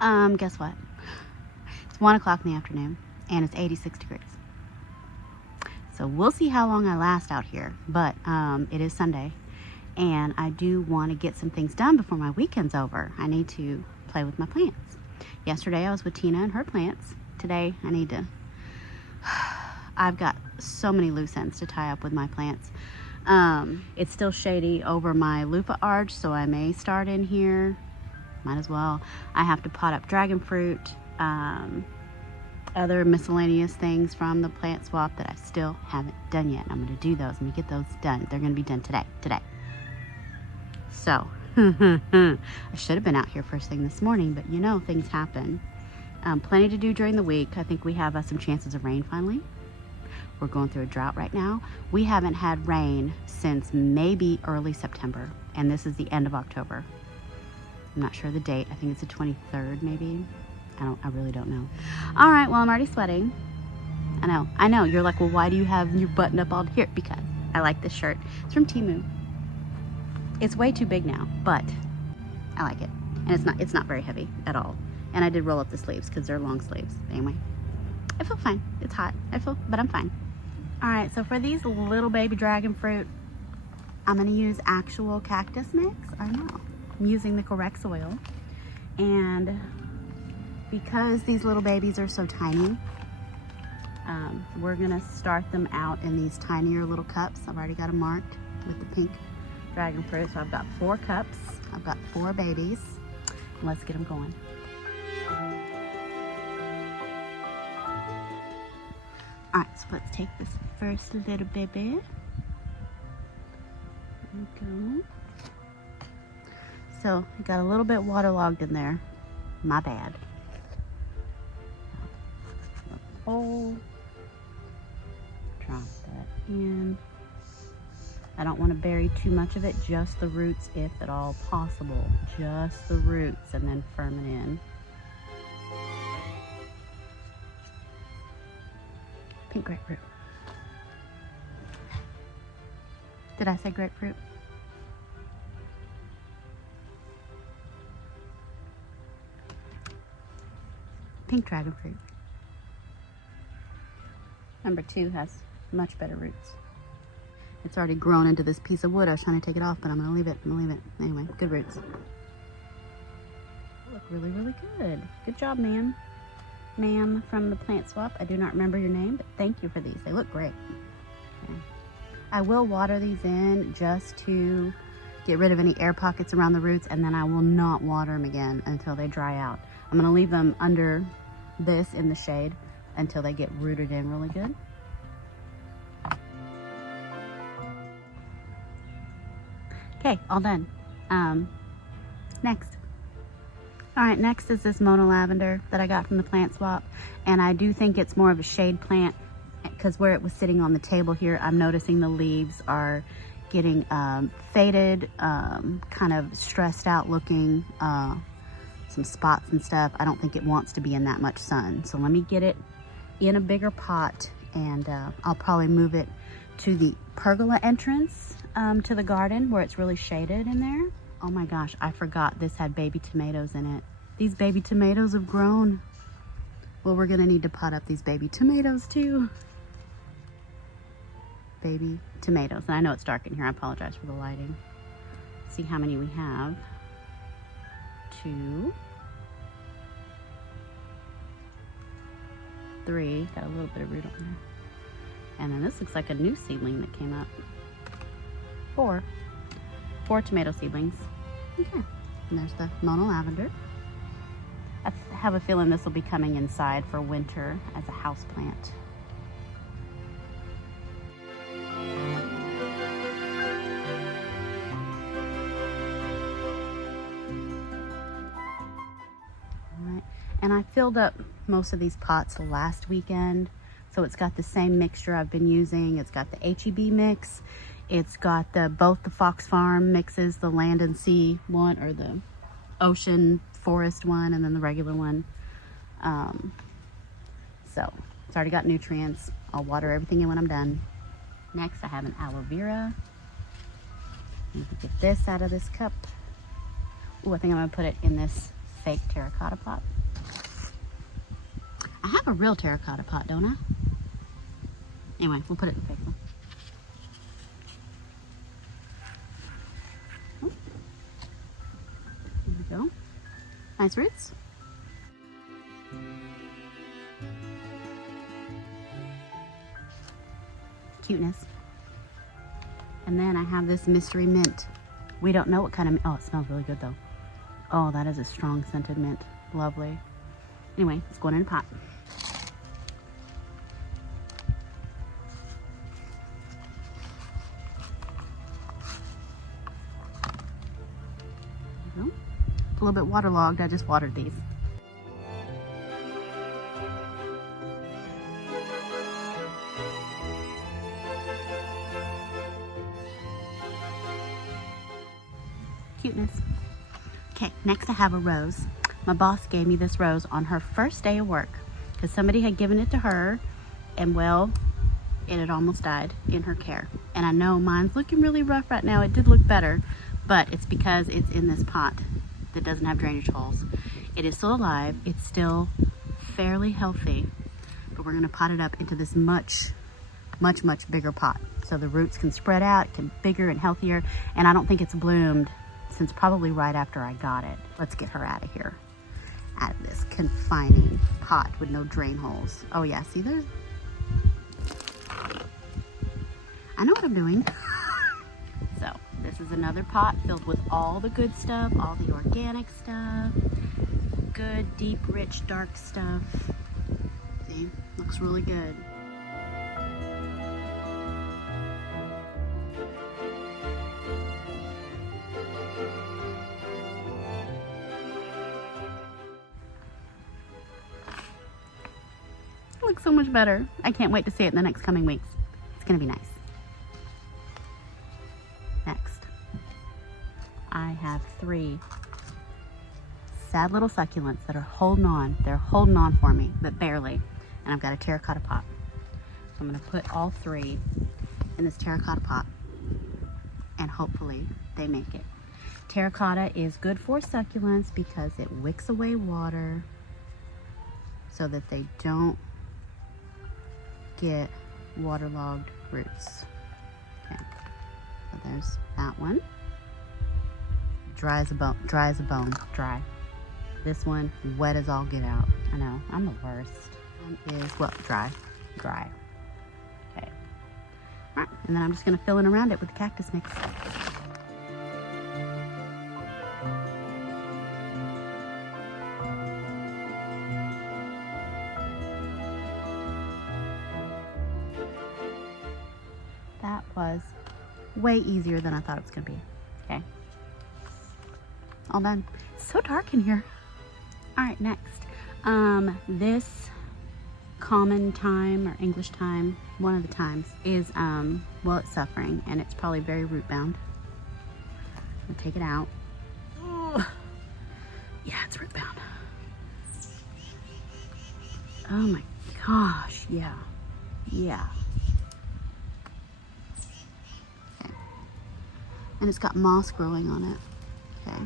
Guess what? It's 1 o'clock in the afternoon and it's 86 degrees. So we'll see how long I last out here, but it is Sunday and I do want to get some things done before my weekend's over. I need to play with my plants. Yesterday I was with Tina and her plants. Today I need to, I've got so many loose ends to tie up with my plants. It's still shady over my loofah arch, so I may start in here. Might as well. I have to pot up dragon fruit, other miscellaneous things from the plant swap that I still haven't done yet. I'm going to do those. I'm going to get those done. They're going to be done today. So, I should have been out here first thing this morning, but you know, things happen. Plenty to do during the week. I think we have some chances of rain finally. We're going through a drought right now. We haven't had rain since maybe early September, and this is the end of October. I'm not sure the date. I think it's the 23rd, maybe. I really don't know. All right, well, I'm already sweating. I know. You're like, well, why do you have your button up all here? Because I like this shirt. It's from Temu. It's way too big now, but I like it. And it's not very heavy at all. And I did roll up the sleeves because they're long sleeves. Anyway, I feel fine. It's hot. But I'm fine. All right, so for these little baby dragon fruit, I'm gonna use actual cactus mix. I know. I'm using the correct soil. And because these little babies are so tiny, we're gonna start them out in these tinier little cups. I've already got them marked with the pink dragon fruit. So I've got 4 cups. I've got 4 babies. Let's get them going. All right, so let's take this first little baby. There we go. So I got a little bit waterlogged in there. My bad. Oh, drop that in. I don't want to bury too much of it, just the roots if at all possible. Just the roots, and then firm it in. Pink grapefruit. Did I say grapefruit? Pink dragon fruit. Number 2 has much better roots. It's already grown into this piece of wood. I was trying to take it off, but I'm gonna leave it. Anyway, good roots. They look really, really good. Good job, ma'am. Ma'am from the plant swap. I do not remember your name, but thank you for these. They look great. Okay. I will water these in just to get rid of any air pockets around the roots, and then I will not water them again until they dry out. I'm gonna leave them under this in the shade until they get rooted in really good. Okay, all done. Next. All right, next is this Mona lavender that I got from the plant swap. And I do think it's more of a shade plant because where it was sitting on the table here, I'm noticing the leaves are getting faded, kind of stressed out looking, some spots and stuff. I don't think it wants to be in that much sun. So let me get it in a bigger pot, and I'll probably move it to the pergola entrance to the garden where it's really shaded in there. Oh my gosh, I forgot this had baby tomatoes in it. These baby tomatoes have grown. Well, we're gonna need to pot up these baby tomatoes too. Baby tomatoes. And I know it's dark in here, I apologize for the lighting. Let's see how many we have. 2, 3, got a little bit of root on there. And then this looks like a new seedling that came up. 4 tomato seedlings. Okay, and there's the Mona lavender. I have a feeling this will be coming inside for winter as a house plant. All right, and I filled up most of these pots last weekend, so it's got the same mixture I've been using. It's got the HEB mix. It's got both the Fox Farm mixes, the Land and Sea one, or the Ocean Forest one, and then the regular one. So it's already got nutrients. I'll water everything in when I'm done. Next, I have an aloe vera. Let me get this out of this cup. Oh, I think I'm gonna put it in this fake terracotta pot. I have a real terracotta pot, don't I? Anyway, we'll put it in the fake one. Oh. There we go. Nice roots. Cuteness. And then I have this mystery mint. We don't know what kind of, oh, it smells really good though. Oh, that is a strong scented mint. Lovely. Anyway, it's going in a pot. There we go. It's a little bit waterlogged. I just watered these. Cuteness. Okay, next I have a rose. My boss gave me this rose on her first day of work because somebody had given it to her, and well, it had almost died in her care. And I know mine's looking really rough right now. It did look better, but it's because it's in this pot that doesn't have drainage holes. It is still alive. It's still fairly healthy, but we're gonna pot it up into this much bigger pot so the roots can spread out, can be bigger and healthier. And I don't think it's bloomed since probably right after I got it. Let's get her out of here, out of this confining pot with no drain holes. Oh yeah, see there's, I know what I'm doing. So this is another pot filled with all the good stuff, all the organic stuff, good, deep, rich, dark stuff. See, looks really good. Looks so much better. I can't wait to see it in the next coming weeks. It's gonna be nice. Next, I have 3 sad little succulents that are holding on. They're holding on for me, but barely. And I've got a terracotta pot. So I'm gonna put all 3 in this terracotta pot and hopefully they make it. Terracotta is good for succulents because it wicks away water so that they don't get waterlogged roots. Okay, so there's that one. Dry as a bone, dry as a bone, dry. This one, wet as all get out. I know, I'm the worst. One is, well, dry, dry. Okay, all right, and then I'm just gonna fill in around it with the cactus mix. That was way easier than I thought it was gonna be. Okay, all done. It's so dark in here. All right, next, this common thyme or English thyme, one of the times, is well, it's suffering and it's probably very root bound. I'm gonna take it out. Oh, yeah, it's root bound. Oh my gosh, yeah, yeah. And it's got moss growing on it. Okay. I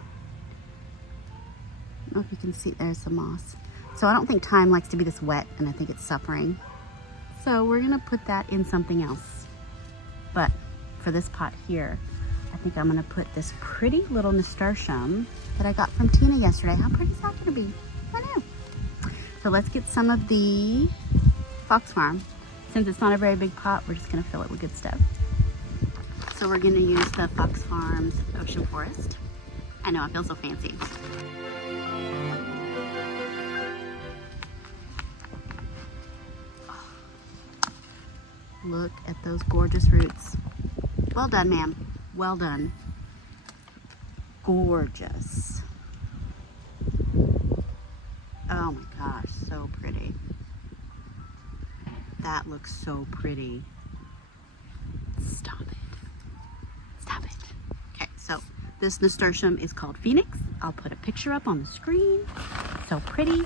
don't know if you can see, there's some moss. So I don't think thyme likes to be this wet, and I think it's suffering. So we're gonna put that in something else. But for this pot here, I think I'm gonna put this pretty little nasturtium that I got from Tina yesterday. How pretty is that gonna be? I know. So let's get some of the Fox Farm. Since it's not a very big pot, we're just gonna fill it with good stuff. So we're gonna use the Fox Farms Ocean Forest. I know, I feel so fancy. Oh, look at those gorgeous roots. Well done, ma'am. Well done. Gorgeous. Oh my gosh, so pretty. That looks so pretty. Stop it. Stop it. Okay, so this nasturtium is called Phoenix. I'll put a picture up on the screen. So pretty.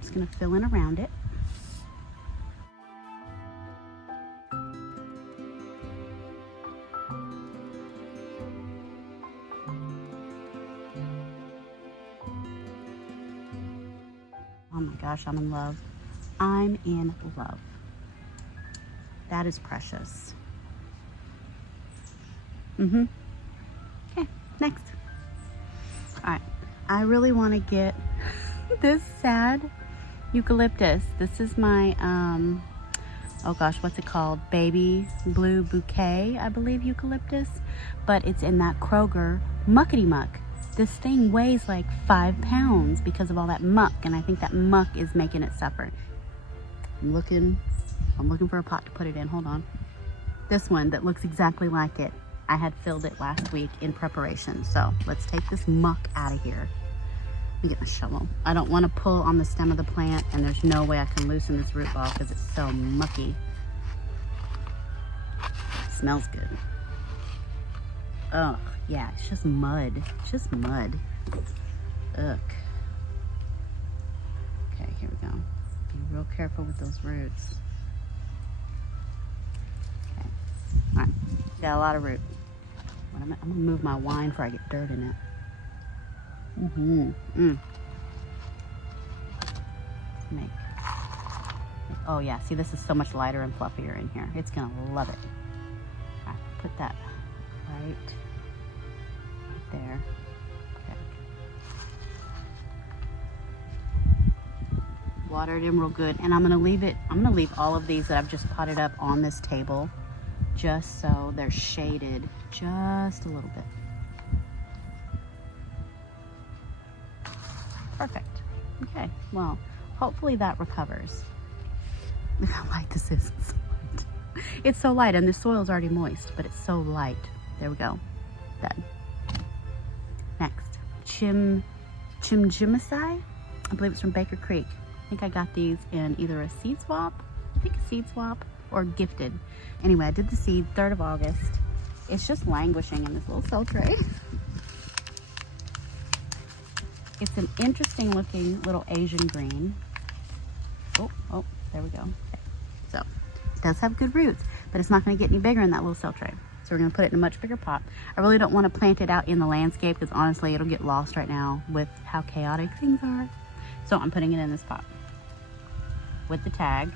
Just gonna fill in around it. Oh my gosh, I'm in love. I'm in love. That is precious. Okay, next. All right, I really want to get this sad eucalyptus. This is my, oh gosh, what's it called? Baby blue bouquet, I believe, eucalyptus. But it's in that Kroger muckety muck. This thing weighs like 5 pounds because of all that muck, and I think that muck is making it suffer. I'm looking for a pot to put it in. Hold on. This one that looks exactly like it. I had filled it last week in preparation. So let's take this muck out of here. Let me get my shovel. I don't want to pull on the stem of the plant, and there's no way I can loosen this root ball because it's so mucky. It smells good. Oh, yeah, it's just mud. It's just mud. Ugh. Okay, here we go. Be real careful with those roots. Okay. All right, got a lot of root. I'm gonna move my wine before I get dirt in it. Oh yeah, see, this is so much lighter and fluffier in here. It's gonna love it. All right, put that right there. Okay. Watered in real good, and I'm gonna leave all of these that I've just potted up on this table, just so they're shaded just a little bit. Perfect. Okay, well, hopefully that recovers. Look how light this is. It's so light. It's so light, and the soil's already moist, but it's so light. There we go. Done. Next, Chimjimasai. I believe it's from Baker Creek. I think I got these in either a seed swap, or gifted. Anyway, I did the seed 3rd of August. It's just languishing in this little cell tray. It's an interesting looking little Asian green. Oh, there we go. Okay. So, it does have good roots, but it's not going to get any bigger in that little cell tray. So we're going to put it in a much bigger pot. I really don't want to plant it out in the landscape because honestly, it'll get lost right now with how chaotic things are. So I'm putting it in this pot with the tag,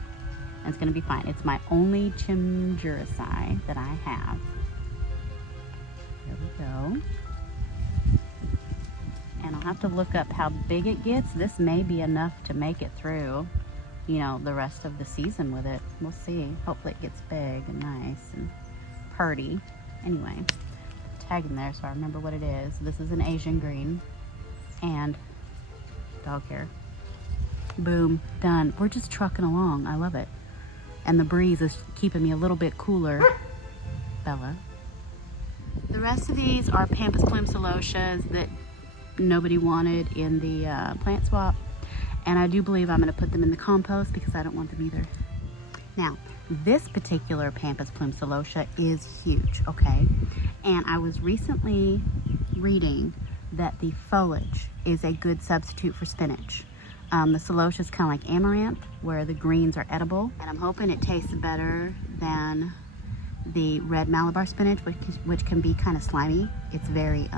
and it's going to be fine. It's my only Chimjimasai that I have. There we go. And I'll have to look up how big it gets. This may be enough to make it through, you know, the rest of the season with it. We'll see. Hopefully it gets big and nice and pretty. Anyway, tag in there so I remember what it is. This is an Asian green and dog hair. Boom, done. We're just trucking along. I love it. And the breeze is keeping me a little bit cooler. Bella. The rest of these are Pampas Plume Celosias that nobody wanted in the plant swap. And I do believe I'm going to put them in the compost because I don't want them either. Now, this particular Pampas Plume Celosia is huge, okay? And I was recently reading that the foliage is a good substitute for spinach. The celosia is kind of like amaranth, where the greens are edible. And I'm hoping it tastes better than the red Malabar spinach, which can be kind of slimy. It's very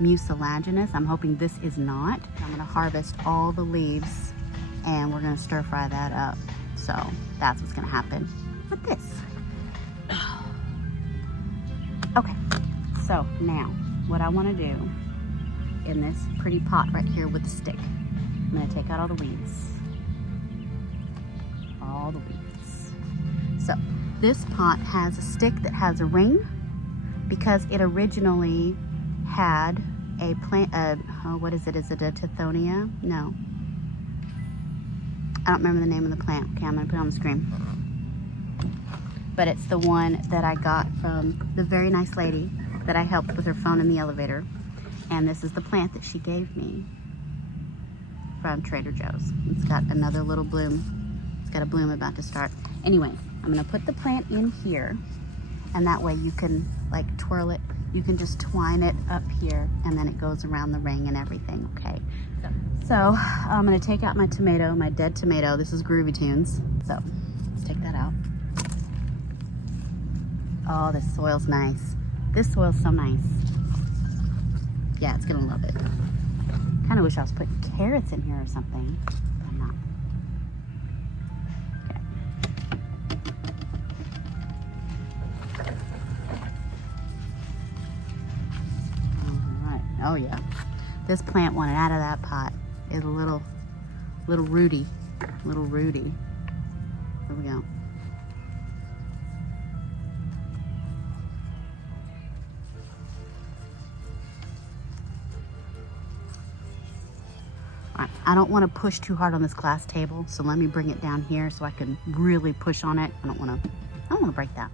mucilaginous. I'm hoping this is not. I'm gonna harvest all the leaves and we're gonna stir fry that up. So that's what's gonna happen with this. Okay, so now what I wanna do in this pretty pot right here with the stick, I'm gonna take out all the weeds. All the weeds. So this pot has a stick that has a ring because it originally had a plant, what is it? Is it a Tithonia? No. I don't remember the name of the plant. Okay, I'm gonna put it on the screen. But it's the one that I got from the very nice lady that I helped with her phone in the elevator. And this is the plant that she gave me from Trader Joe's. It's got another little bloom. It's got a bloom about to start. Anyway, I'm gonna put the plant in here, and that way you can like twirl it. You can just twine it up here, and then it goes around the ring and everything, okay? So I'm gonna take out my tomato, my dead tomato. This is Groovy Tunes. So let's take that out. Oh, this soil's nice. This soil's so nice. Yeah, it's gonna love it. Kind of wish I was putting carrots in here or something, but I'm not. Oh yeah. This plant wanted out of that pot. It's a little rooty. Little rooty. There we go. All right, I don't want to push too hard on this glass table, so let me bring it down here so I can really push on it. I don't want to break that.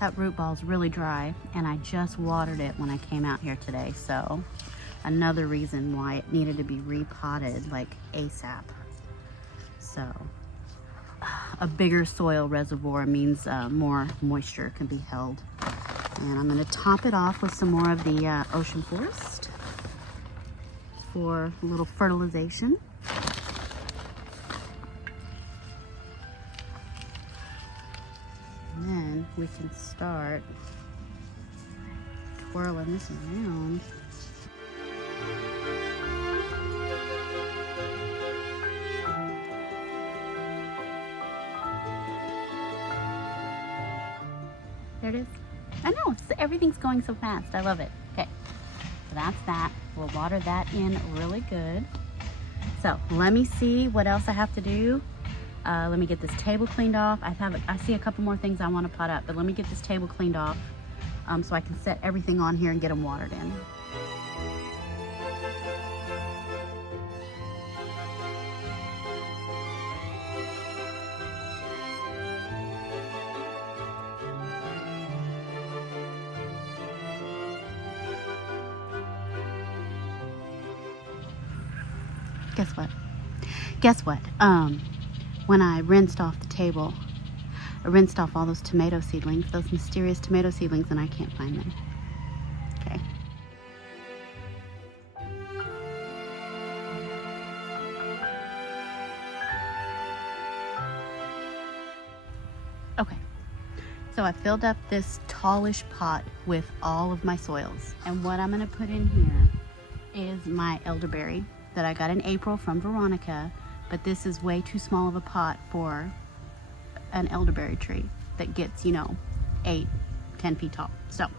That root ball is really dry, and I just watered it when I came out here today, so another reason why it needed to be repotted like ASAP. So a bigger soil reservoir means more moisture can be held. And I'm going to top it off with some more of the Ocean Forest for a little fertilization. And then we can start twirling this around. There it is. I know, everything's going so fast. I love it. Okay, so that's that. We'll water that in really good. So let me see what else I have to do. Let me get this table cleaned off. I see a couple more things I want to pot up, but let me get this table cleaned off so I can set everything on here and get them watered in. Guess what? When I rinsed off the table, I rinsed off all those tomato seedlings, those mysterious tomato seedlings, and I can't find them. Okay. Okay. So I filled up this tallish pot with all of my soils. And what I'm going to put in here is my elderberry that I got in April from Veronica, but this is way too small of a pot for an elderberry tree that gets, 8, 10 feet tall. So I'm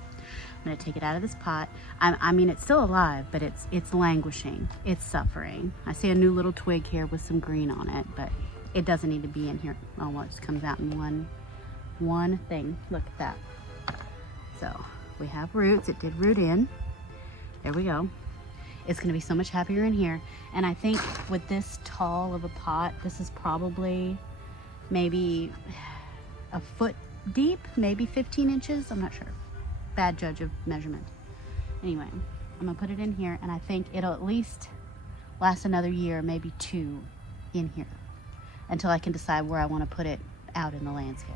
gonna take it out of this pot. I mean, it's still alive, but it's languishing, it's suffering. I see a new little twig here with some green on it, but it doesn't need to be in here. Oh, well, it just comes out in one thing. Look at that. So we have roots. It did root in. There we go. It's going to be so much happier in here. And I think with this tall of a pot, this is probably maybe a foot deep, maybe 15 inches. I'm not sure. Bad judge of measurement. Anyway, I'm going to put it in here, and I think it'll at least last another year, maybe 2 in here, until I can decide where I want to put it out in the landscape.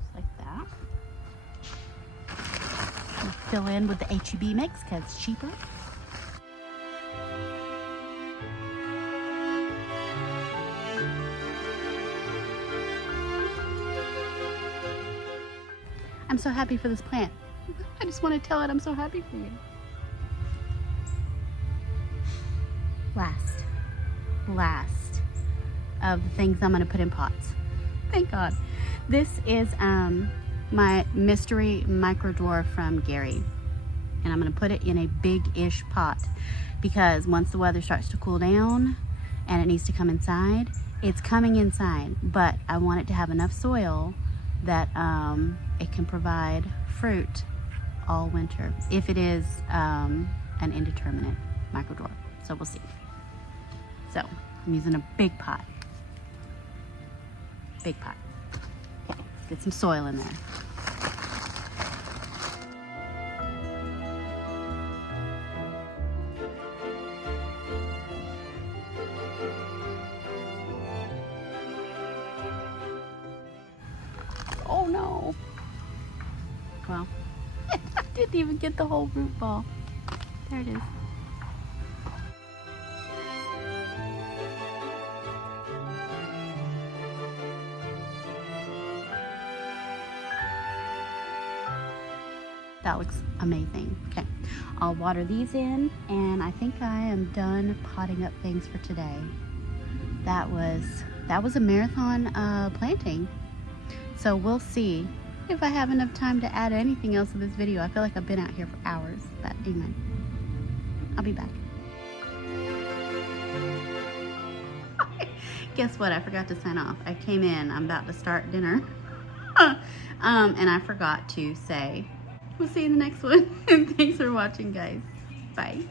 Just like that. Fill in with the H-E-B mix because it's cheaper. I'm so happy for this plant. I just want to tell it I'm so happy for you. Last of the things I'm going to put in pots. Thank God. This is my mystery micro dwarf from Gary, and I'm going to put it in a big-ish pot because once the weather starts to cool down and it needs to come inside, it's coming inside, but I want it to have enough soil that it can provide fruit all winter if it is an indeterminate micro dwarf. So we'll see. So I'm using a big pot. Big pot. Okay, let's get some soil in there. Oh no. Well, I didn't even get the whole root ball. There it is. That looks amazing. Okay, I'll water these in, and I think I am done potting up things for today. That was that was a marathon planting. So we'll see if I have enough time to add anything else to this video. I feel like I've been out here for hours, but anyway, I'll be back. Guess what? I forgot to sign off. I came in, I'm about to start dinner, and I forgot to say, we'll see you in the next one. Thanks for watching, guys. Bye.